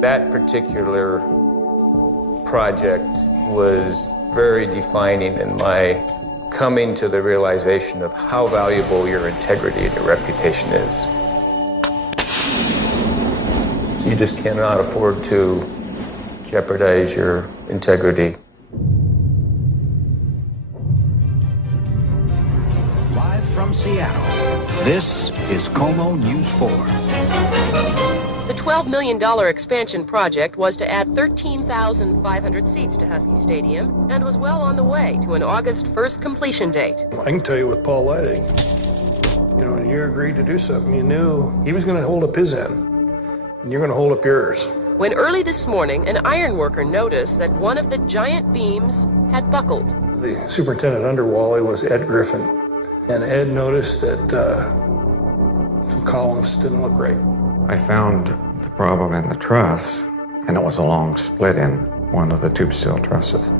That particular project was very defining in my coming to the realization of how valuable your integrity and your reputation is. You just cannot afford to jeopardize your integrity. Live from Seattle, this is Como News 4. The $12 million expansion project was to add 13,500 seats to Husky Stadium and was well on the way to an August 1st completion date. I can tell you with Paul Leidig, when you agreed to do something, you knew he was going to hold up his end, and you're going to hold up yours. When early this morning, an iron worker noticed that one of the giant beams had buckled. The superintendent under Wally was Ed Griffin, and Ed noticed that some columns didn't look right. I found the problem in the truss, and it was a long split in one of the tube steel trusses.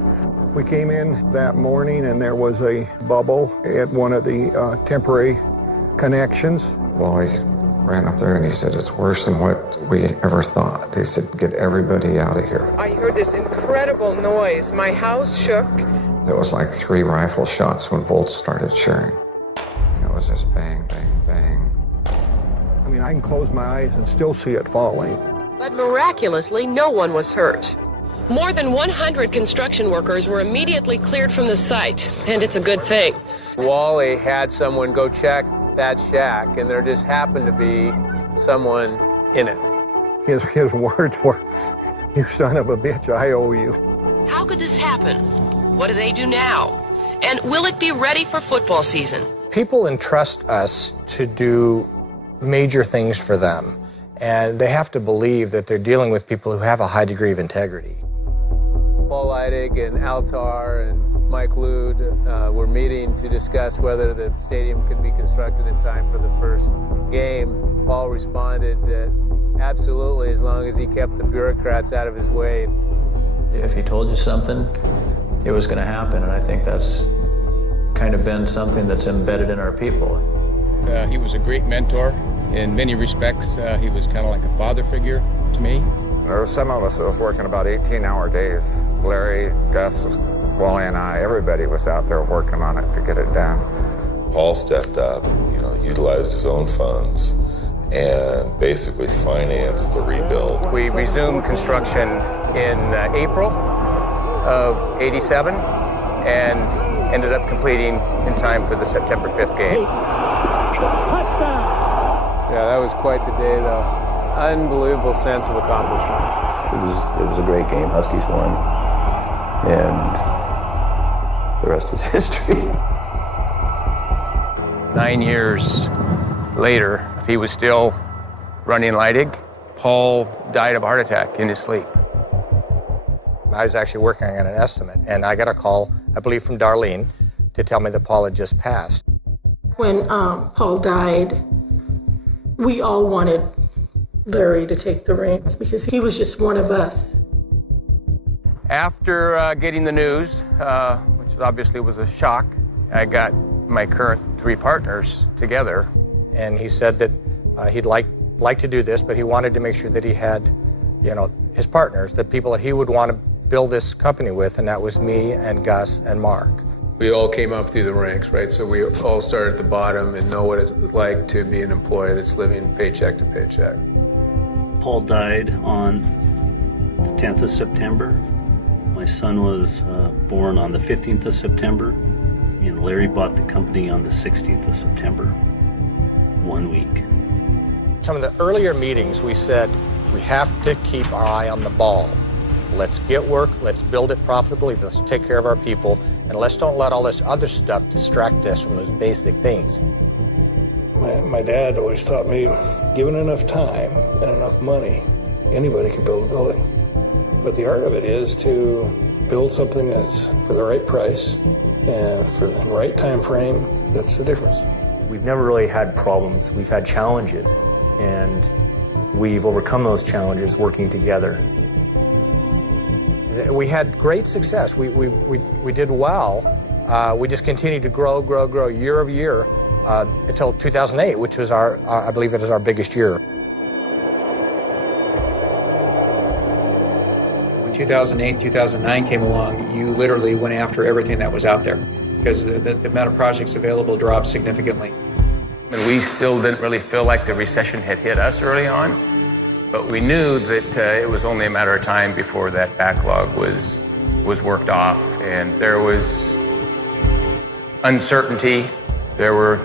We came in that morning and there was a bubble at one of the temporary connections. Wally ran up there and he said, "It's worse than what we ever thought." He said, "Get everybody out of here." I heard this incredible noise. My house shook. It was like 3 rifle shots when bolts started shearing. It was just bang, bang, bang. I can close my eyes and still see it falling. But miraculously, no one was hurt. More than 100 construction workers were immediately cleared from the site, and it's a good thing. Wally had someone go check that shack, and there just happened to be someone in it. His words were, "You son of a bitch, I owe you." How could this happen? What do they do now? And will it be ready for football season? People entrust us to do major things for them, and they have to believe that they're dealing with people who have a high degree of integrity. Paul Leidig and Altar and Mike Lude were meeting to discuss whether the stadium could be constructed in time for the first game. Paul responded that absolutely, as long as he kept the bureaucrats out of his way. If he told you something, it was going to happen, and I think that's kind of been something that's embedded in our people. He was a great mentor. In many respects, he was kind of like a father figure to me. There were some of us that was working about 18-hour days. Larry, Gus, Wally, and I, everybody was out there working on it to get it done. Paul stepped up, utilized his own funds and basically financed the rebuild. We resumed construction in April of '87 and ended up completing in time for the September 5th game. Touchdown! Yeah, that was quite the day, though. Unbelievable sense of accomplishment. It was a great game. Huskies won, and the rest is history. 9 years later, he was still running Leidig. Paul died of a heart attack in his sleep. I was actually working on an estimate, and I got a call, I believe from Darlene, to tell me that Paul had just passed. When Paul died, we all wanted Larry to take the reins because he was just one of us. After getting the news, which obviously was a shock, I got my current 3 partners together. And he said that he'd like to do this, but he wanted to make sure that he had, his partners, the people that he would want to build this company with, and that was me and Gus and Mark. We all came up through the ranks, right? So we all started at the bottom and know what it's like to be an employee that's living paycheck to paycheck. Paul died on the 10th of September. My son was born on the 15th of September, and Larry bought the company on the 16th of September, 1 week. Some of the earlier meetings, we said, we have to keep our eye on the ball. Let's get work, let's build it profitably, let's take care of our people, and let's don't let all this other stuff distract us from those basic things. My dad always taught me, given enough time and enough money, anybody can build a building. But the art of it is to build something that's for the right price and for the right time frame. That's the difference. We've never really had problems. We've had challenges, and we've overcome those challenges working together. We had great success. We did well. We just continued to grow year over year until 2008, which was I believe it is our biggest year. When 2008, 2009 came along, you literally went after everything that was out there because the amount of projects available dropped significantly. And we still didn't really feel like the recession had hit us early on, but we knew that it was only a matter of time before that backlog was worked off, and there was uncertainty. There were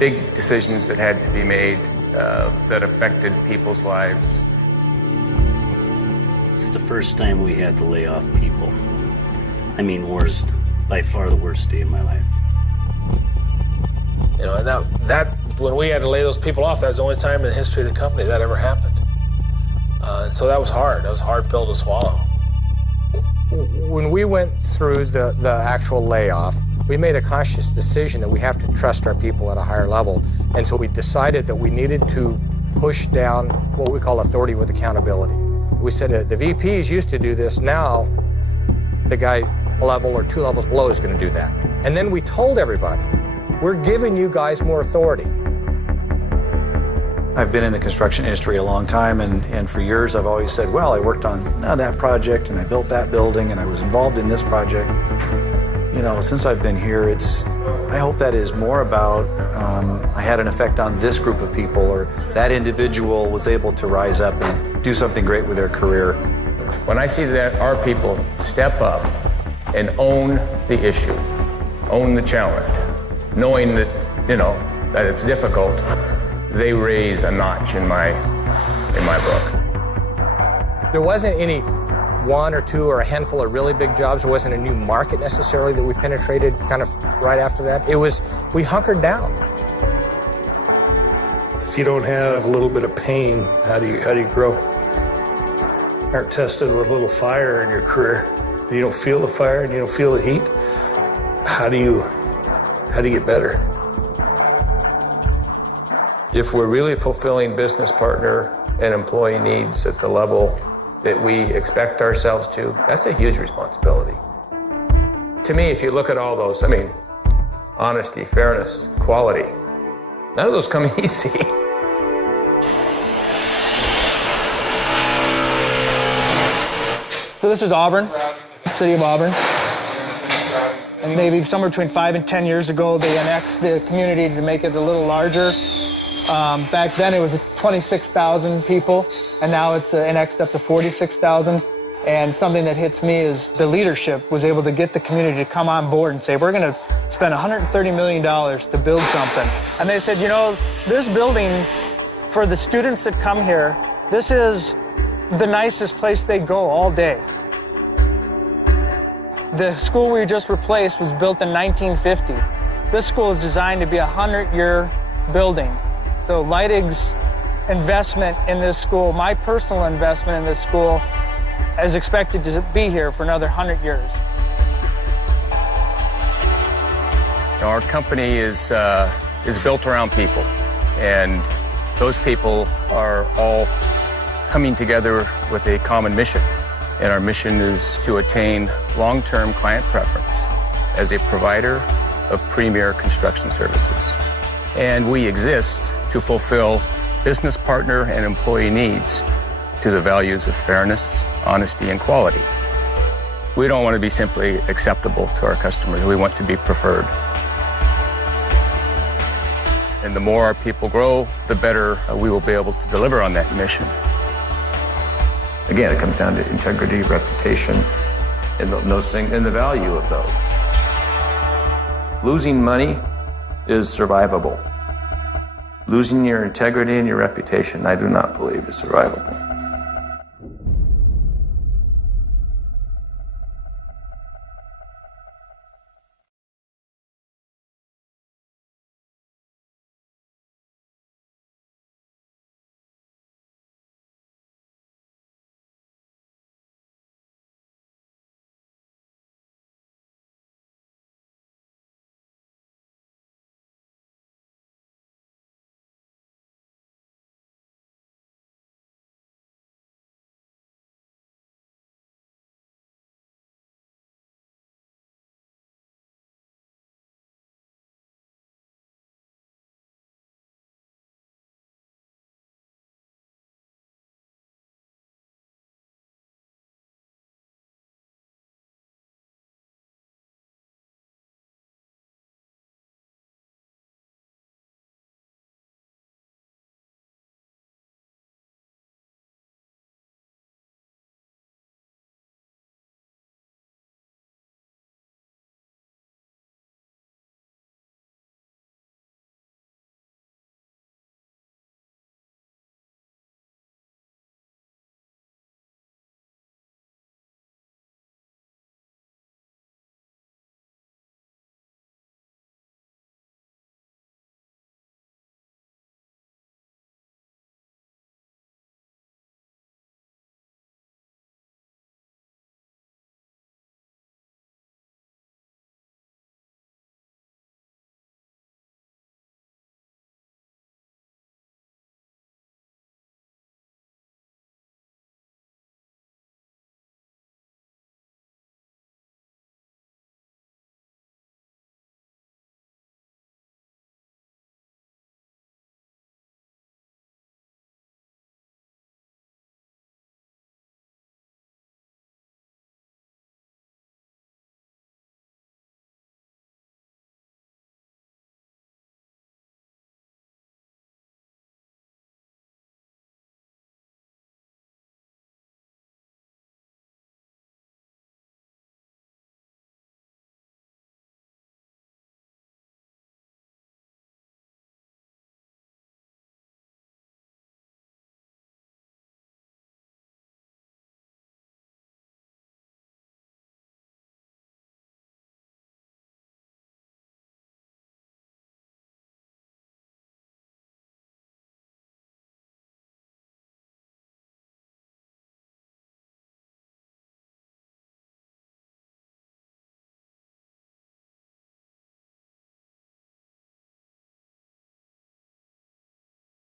big decisions that had to be made that affected people's lives. It's the first time we had to lay off people. I mean, by far the worst day of my life. You know, and that when we had to lay those people off, that was the only time in the history of the company that ever happened. And so that was hard. That was a hard pill to swallow. When we went through the actual layoff, we made a conscious decision that we have to trust our people at a higher level. And so we decided that we needed to push down what we call authority with accountability. We said that the VPs used to do this. Now the guy a level or two levels below is going to do that. And then we told everybody, we're giving you guys more authority. I've been in the construction industry a long time, and for years I've always said, well, I worked on that project and I built that building and I was involved in this project. You know, since I've been here, I hope that is more about I had an effect on this group of people, or that individual was able to rise up and do something great with their career. When I see that our people step up and own the issue, own the challenge, knowing that, you know, that it's difficult, they raise a notch in my book. There wasn't any one or two or a handful of really big jobs. There wasn't a new market necessarily that we penetrated kind of right after that. It was, we hunkered down. If you don't have a little bit of pain, how do you grow? Aren't tested with a little fire in your career. You don't feel the fire and you don't feel the heat. How do you get better? If we're really fulfilling business partner and employee needs at the level that we expect ourselves to, that's a huge responsibility. To me, if you look at all those, I mean, honesty, fairness, quality, none of those come easy. So this is Auburn, city of Auburn. And maybe somewhere between 5 and 10 years ago, they annexed the community to make it a little larger. Back then it was 26,000 people, and now it's annexed up to 46,000. And something that hits me is the leadership was able to get the community to come on board and say, we're going to spend $130 million to build something. And they said, you know, this building, for the students that come here, this is the nicest place they go all day. The school we just replaced was built in 1950. This school is designed to be a 100-year building. So Leidig's investment in this school, my personal investment in this school, is expected to be here for another 100 years. Our company is built around people, and those people are all coming together with a common mission. And our mission is to attain long-term client preference as a provider of premier construction services. And we exist to fulfill business partner and employee needs to the values of fairness, honesty, and quality. We don't want to be simply acceptable to our customers. We want to be preferred. And the more our people grow, the better we will be able to deliver on that mission. Again, it comes down to integrity, reputation, and the value of those. Losing money is survivable. Losing your integrity and your reputation, I do not believe is survivable.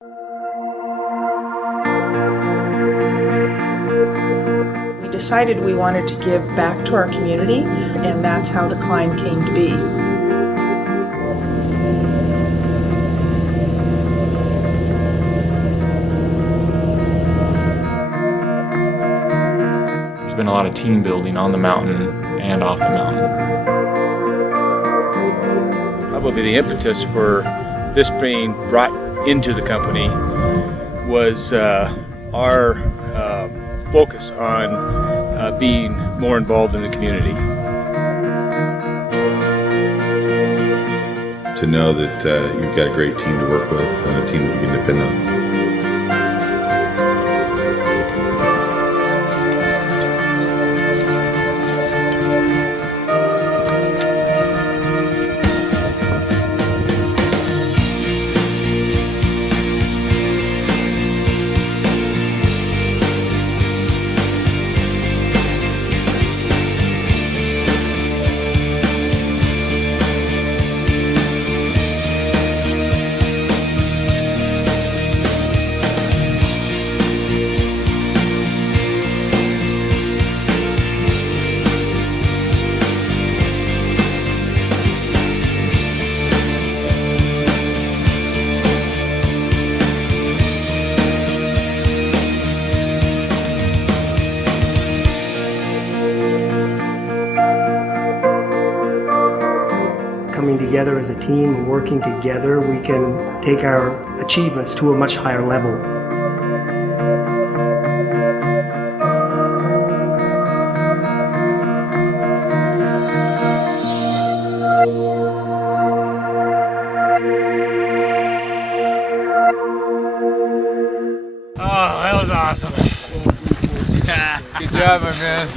We decided we wanted to give back to our community, and that's how the climb came to be. There's been a lot of team building on the mountain and off the mountain. Probably the impetus for this being brought into the company was our focus on being more involved in the community. To know that you've got a great team to work with and a team that you can depend on. Coming together as a team and working together, we can take our achievements to a much higher level. Oh, that was awesome. Good job, my man.